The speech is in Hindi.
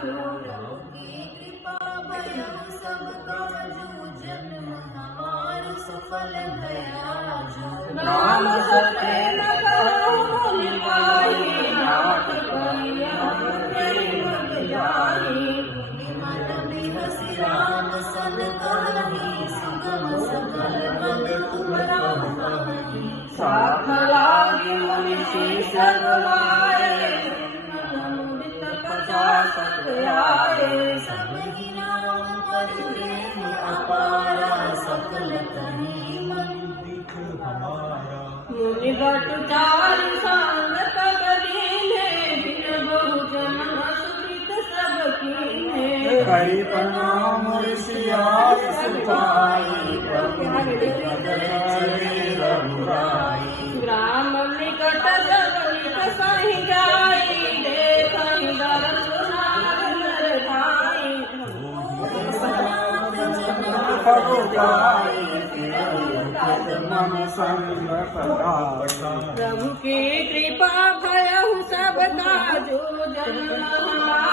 प्रभु की कृपा भयउ सब काजू जन्म हमार सफल भयाजू नाम सत्य न कहूँ निभाई नाथ कहियहु प्रेम जाई मन में हसी राम सन कहनी सुगम सकल मन उपराही साथ लागी मुनि शीश गवाए अमृत पचास आए सब ही नाम पर प्रेम अपारा सकल कहीं मन दिख हमारा मुनि गट चार संग तब दीने बिन बहु जन्म सुकृत सब कीने हरि प्रणाम ऋषियाय सुखाई प्रभु रघुराई ग्राम निकट जब निक सहि जाई देखहि दरस नार नर भाई मन संग प्रभु की कृपा भयउ सब काजू जन्म हमार